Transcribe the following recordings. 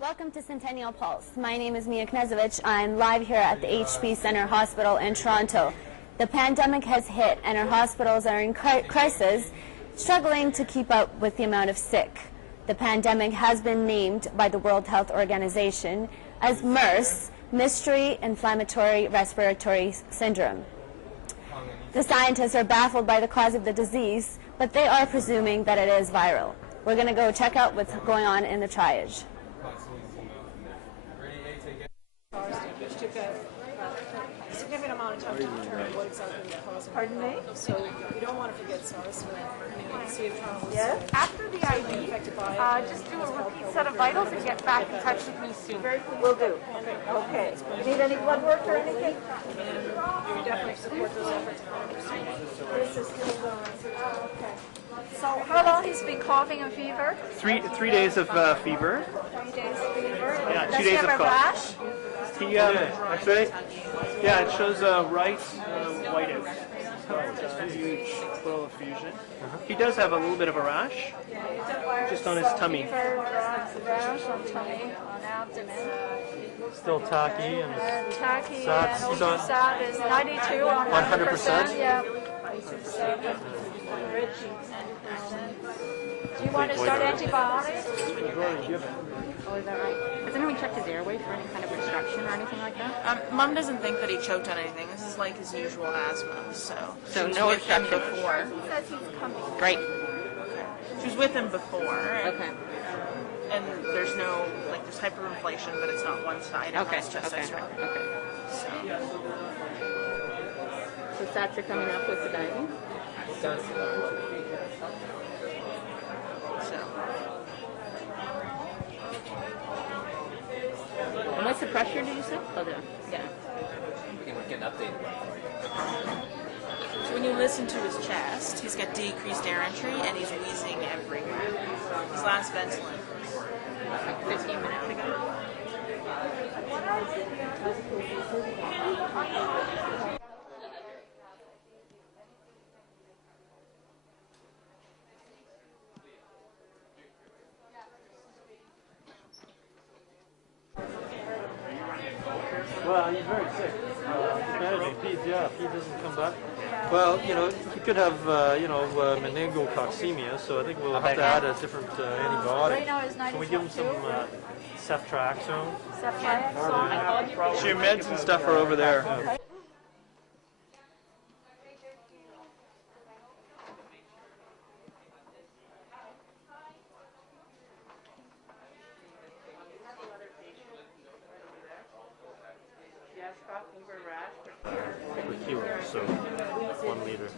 Welcome to Centennial Pulse. My name is Mia Knezovich. I'm live here at the HB Center Hospital in Toronto. The pandemic has hit and our hospitals are in crisis, struggling to keep up with the amount of sick. The pandemic has been named by the World Health Organization as MIRS, Mystery Inflammatory Respiratory Syndrome. The scientists are baffled by the cause of the disease, but they are presuming that it is viral. We're going to go check out what's going on in the triage. Which took a significant amount of time to determine what exactly was causing it. Pardon me? So you don't want to forget SARS. See if Toronto was After the IV, affected by it. just do a repeat set of vitals and get back in touch with me soon. Will do. Okay. Need any blood work or anything? You would definitely support those efforts. This is still going. Okay. So how long has he been coughing and fever? Three days of fever. 3 days fever. Yeah, Does 2 he days have of a cough. rash? He actually, yeah, it shows right whiteout. Huge pleural effusion. He does have a little bit of a rash, just on his tummy. Fever, rash on tummy, on abdomen. Still tacky and Tacky SAT, and so- SAT is 92 on 100%. Yeah. Do you want to start antibiotics? Oh, is that right? Has anyone checked his airway for any kind of obstruction or anything like that? Mom doesn't think that he choked on anything. This is like his usual asthma, so So she was no with him obstruction. before. He says he's coming. Great. She was with him before, Okay. and there's no there's hyperinflation, but it's not one-sided. Okay. It's just Okay. X-ray. Okay. So SATs are coming up with the diving? So And what's the pressure, did you say? Oh, yeah. We can get an update. So when you listen to his chest, he's got decreased air entry and he's wheezing everywhere. His last ventilator was Like 15 minutes ago. Well, he's very sick. If he doesn't come back. Well, he could have, meningococcemia, so I think we'll have to add a different antibiotic. Right now it's Can we give him some ceftriaxone? Ceftriaxone. So your meds and stuff are over there. For kilo, so 1 liter.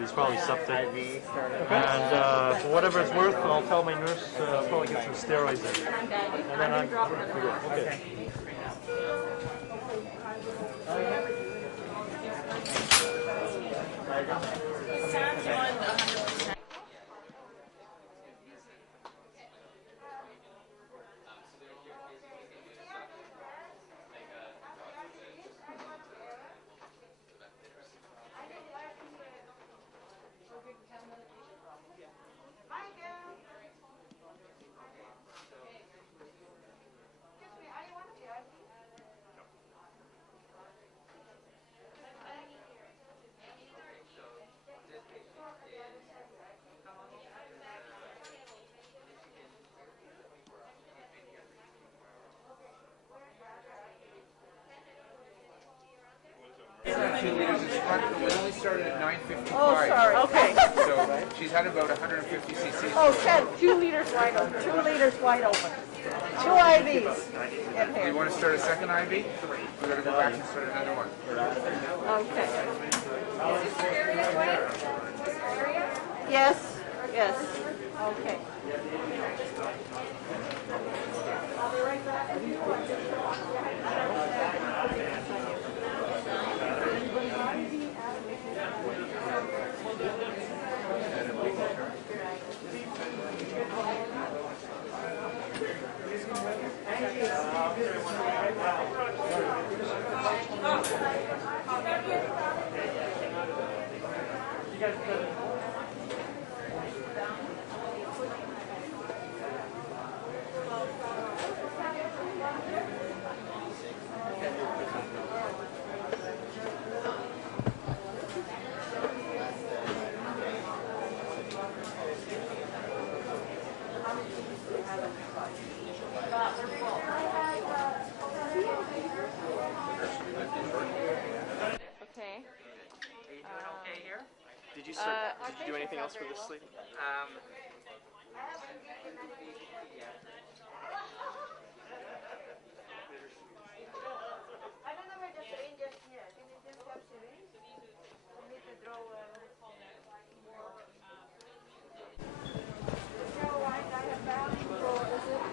He's probably septic. And for whatever it's worth, I'll tell my nurse probably get some steroids in. And then okay. We only started at 9:55. Oh, sorry. Okay. So she's had about 150 cc's. Oh, Ted, 2 liters wide open. 2 liters wide open. 2 IVs in Do you here. want to start a second IV? We got to go back and start another one. Okay. Okay. Did you do anything else for this sleep?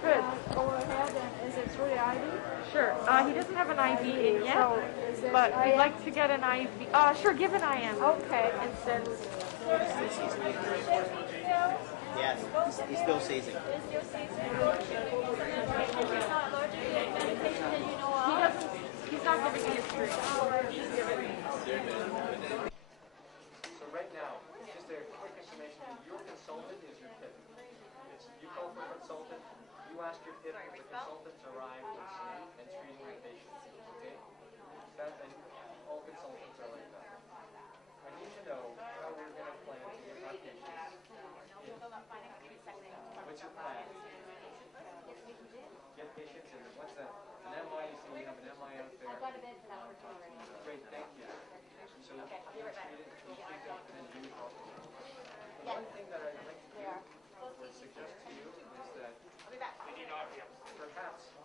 Good. Go ahead and is it through the ID? Sure. He doesn't have an IV in yet, So is it but we'd IM? like to get an IV. Sure, give an IM. Okay, and since Yes, he's still seizing. He's not giving me a script. So right now, just a quick information, your consultant is your PIP. You call for a consultant, you ask your PIP if the consultants arrive and screening the patients, okay? And all consultants are like that. I need to know how we're going to plan to get our patients. What's your plan? Get patients in. What's that? An MI, you see we have an MI out there. Great, thank you. So we'll treat it, and then do it. One thing that I'd like to do, or suggest to you, is that perhaps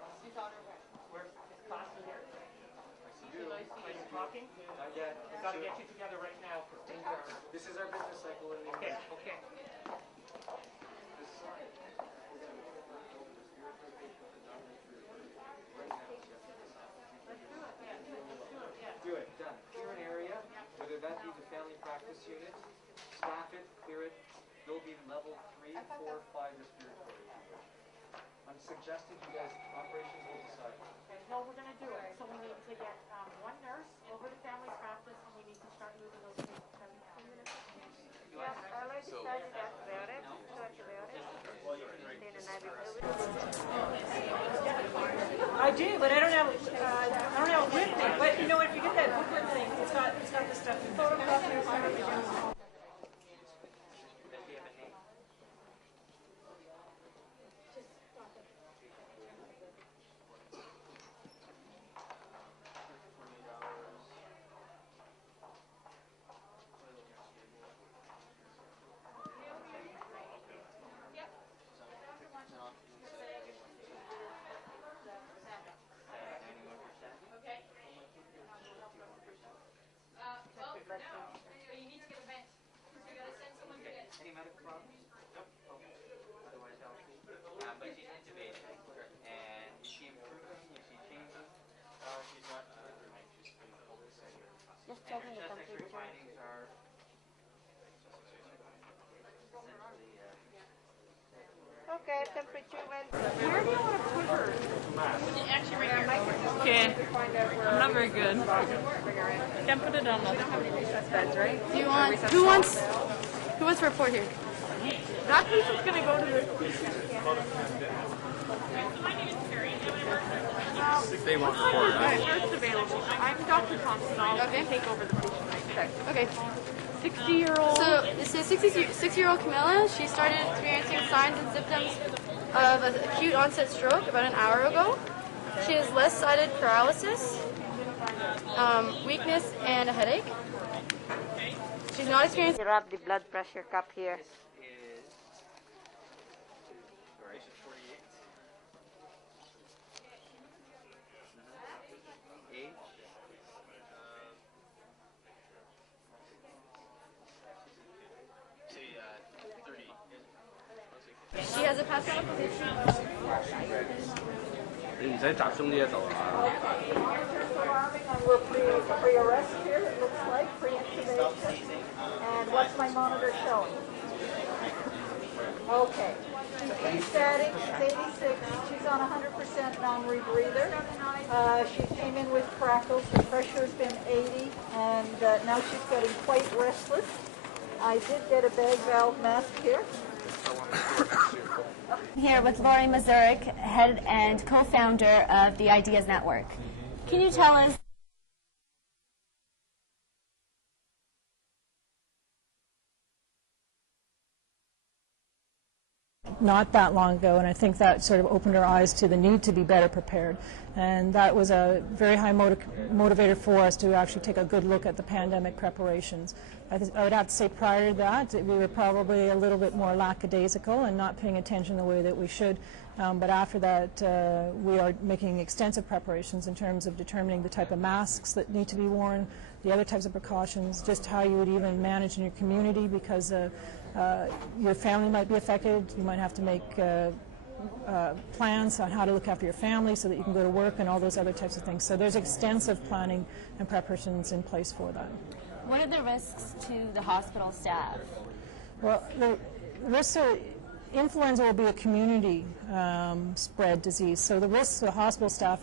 where's class in here? Are you talking? Not yet. We've got to get you together right now because things are. This is our business cycle. Okay. Okay. Do it. Done. Clear an area, whether that be the family practice unit, staff it, clear it. There'll be level 3, 4, 5 respiratory. I'm suggesting you guys, operations will decide. No, we're going to do it. So we need to get one nurse over to family practice, and we need to start moving those patients. yeah, I like to study that antibiotics, I do, but I don't have it with me. But you know, if you get that booklet thing, it's got the stuff. Any medical problems? Nope. Otherwise healthy. But she's intubated. And is she improving? Is she changing? She's not improving. She's pretty cold. Just checking the Chest X-ray temperature. findings are Okay, temperature went. Where do you want to put her? Okay, I'm not very good. Can't put it on the beds, right? Do you want? Who wants to report here? That patient's going to go to the... They won't report. Nurse available. I'm Dr. Thompson. I'll take over the patient. Okay. 60-year-old. So this is 66-year-old Camilla. She started experiencing signs and symptoms of an acute onset stroke about an hour ago. She has left-sided paralysis, weakness, and a headache. She's not experiencing. Rub the blood pressure cup here. 唔使集中呢一度啊。 Alarming on we're pre-arrest here, it looks like, pre-intubation. And what's my monitor showing? Okay. She's static, she's 86, she's on 100% non-rebreather. She came in with crackles, her pressure's been 80, and now she's getting quite restless. I did get a bag valve mask here. Here with Lori Mazurek, head and co-founder of the Ideas Network. Can you tell us not that long ago, and I think that sort of opened our eyes to the need to be better prepared. And that was a very high motivator for us to actually take a good look at the pandemic preparations. I would have to say prior to that, we were probably a little bit more lackadaisical and not paying attention the way that we should. But after that, we are making extensive preparations in terms of determining the type of masks that need to be worn, the other types of precautions, just how you would even manage in your community, because your family might be affected. You might have to make plans on how to look after your family so that you can go to work and all those other types of things. So there's extensive planning and preparations in place for that. what are the risks to the hospital staff? Well, the risks are influenza will be a community spread disease. So the risks to the hospital staff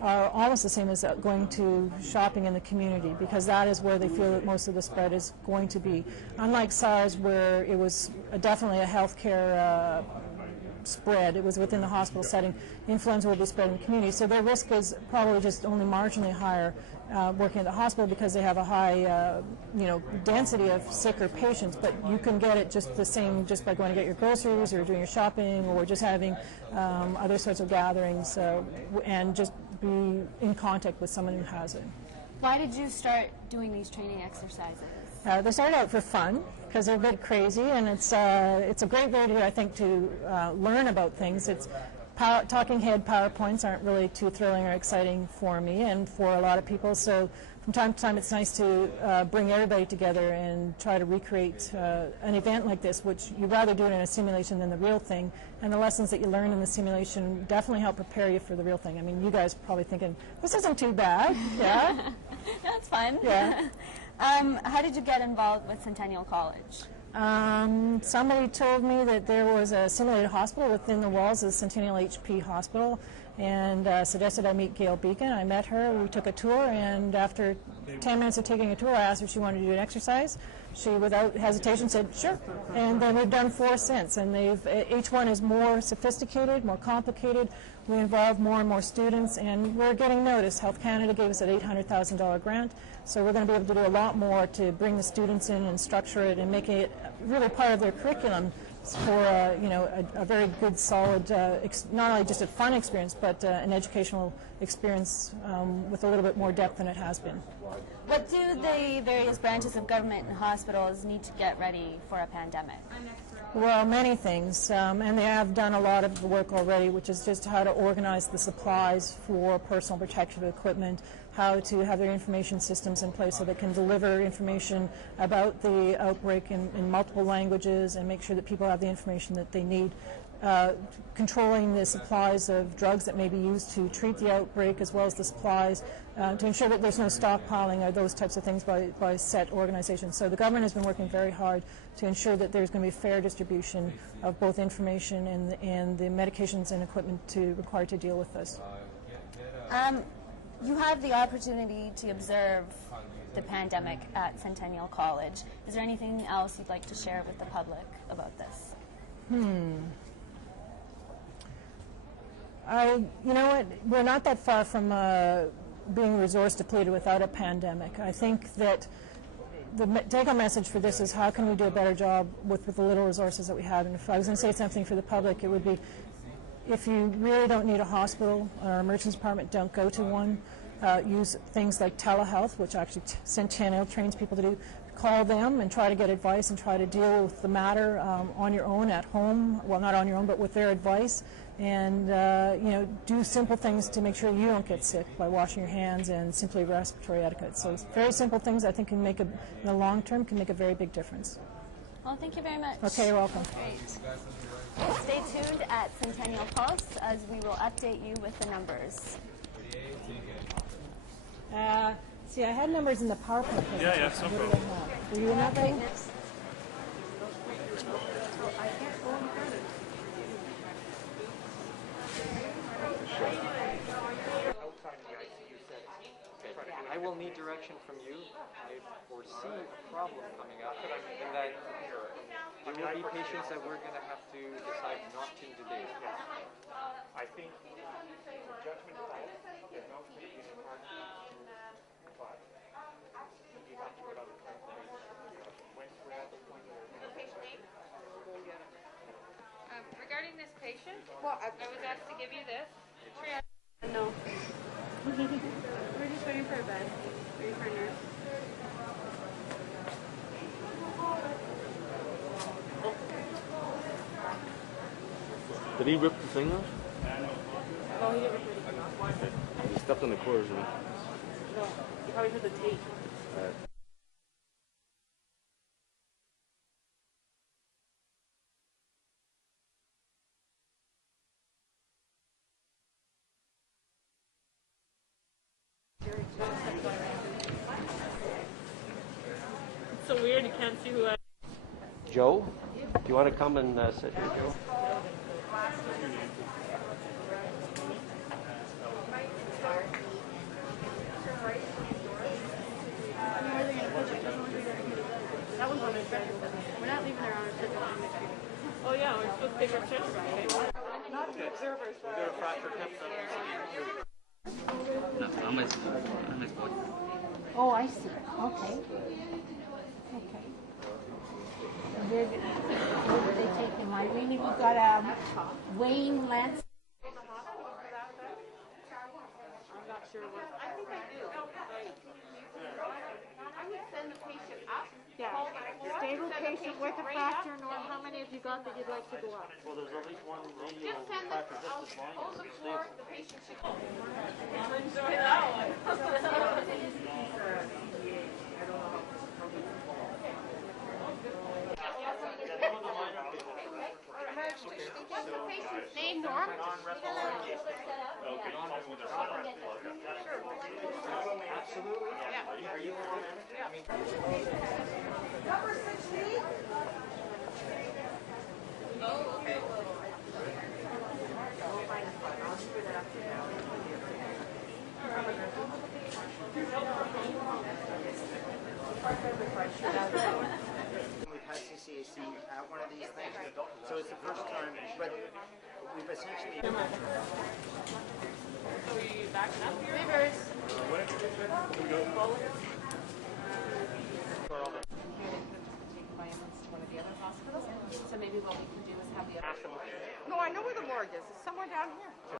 are almost the same as going to shopping in the community, because that is where they feel that most of the spread is going to be. Unlike SARS, where it was definitely a healthcare spread, it was within the hospital setting, influenza will be spread in the community. So their risk is probably just only marginally higher working at the hospital, because they have a high density of sicker patients. But you can get it just the same just by going to get your groceries or doing your shopping or just having other sorts of gatherings and just be in contact with someone who has it. Why did you start doing these training exercises? They started out for fun because they're a bit crazy, and it's a great way to, I think, to learn about things. It's talking head PowerPoints aren't really too thrilling or exciting for me and for a lot of people. So from time to time, it's nice to bring everybody together and try to recreate an event like this, which you'd rather do it in a simulation than the real thing. And the lessons that you learn in the simulation definitely help prepare you for the real thing. I mean, you guys are probably thinking, this isn't too bad. Yeah? That's fun. Yeah. How did you get involved with Centennial College? Somebody told me that there was a simulated hospital within the walls of the Centennial HP hospital, and suggested I meet Gail Beacon. I met her, we took a tour, and after 10 minutes of taking a tour, I asked if she wanted to do an exercise. She, without hesitation, said, sure. And then we've done 4 since, and each one is more sophisticated, more complicated. We involve more and more students, and we're getting noticed. Health Canada gave us an $800,000 grant, so we're going to be able to do a lot more to bring the students in and structure it and make it really part of their curriculum for a very good, solid, not only just a fun experience, but an educational experience with a little bit more depth than it has been. What do the various branches of government and hospitals need to get ready for a pandemic? Well, many things, and they have done a lot of the work already, which is just how to organize the supplies for personal protective equipment, how to have their information systems in place so they can deliver information about the outbreak in multiple languages and make sure that people have the information that they need. Controlling the supplies of drugs that may be used to treat the outbreak, as well as the supplies to ensure that there's no stockpiling or those types of things by set organizations. So the government has been working very hard to ensure that there's going to be fair distribution of both information and the medications and equipment required to deal with this. You have the opportunity to observe the pandemic at Centennial College. Is there anything else you'd like to share with the public about this? You know what? We're not that far from being resource depleted without a pandemic. I think that the take-home message for this is how can we do a better job with the little resources that we have. And if I was going to say something for the public, it would be, if you really don't need a hospital or emergency department, don't go to one. Use things like telehealth, which actually Centennial trains people to do. Call them and try to get advice and try to deal with the matter on your own at home. Well, not on your own, but with their advice. And do simple things to make sure you don't get sick by washing your hands and simply respiratory etiquette. So it's very simple things I think can make in the long term can make a very big difference. Well, thank you very much. Okay, you're welcome. Great. Stay tuned at Centennial Pulse as we will update you with the numbers. See, I had numbers in the PowerPoint. Yeah, no problem. Were you in that thing? I will need direction from you. I foresee a problem coming up in that there will be patients that we're going to have to decide not to intubate. I think the judgment call, there's no communication part, but you have to put on the clinical basis. When we're at the point where Regarding this patient, I was asked to give you this. No. We're just waiting for a bed. Waiting for a nurse. Did he rip the thing off? Oh, he didn't rip anything off. He stepped on the cords. No, he probably put the tape. It's so weird, you can't see who I... Joe, do you want to come and sit here, Joe? That one's on his bed. We're not leaving her on her bed. Oh yeah, we're supposed to take our chest, right? Not the observers. We'll get a fracture temp done. No, I'm his boy. Oh, I see. Okay. Okay. And where did they take him? Irene, we got Wayne Lance. I'm not sure what. I think I do. I would send the patient up. Yeah. Stable patient with a fracture, Norm, how many have you got that you'd like to go up? Well, there's at least one radial Just send the, fracture I'll just as long hold as the it's floor, stable. the patient should go. Enjoy that one. What's the patient's name, Norm? Absolutely. Yeah. Are you Number 16. We've had CCAC at one of these things, so it's the first time, but we've essentially... Are we backing up here? Rivers. So maybe what we can do is have the other... No, I know where the morgue is. It's somewhere down here.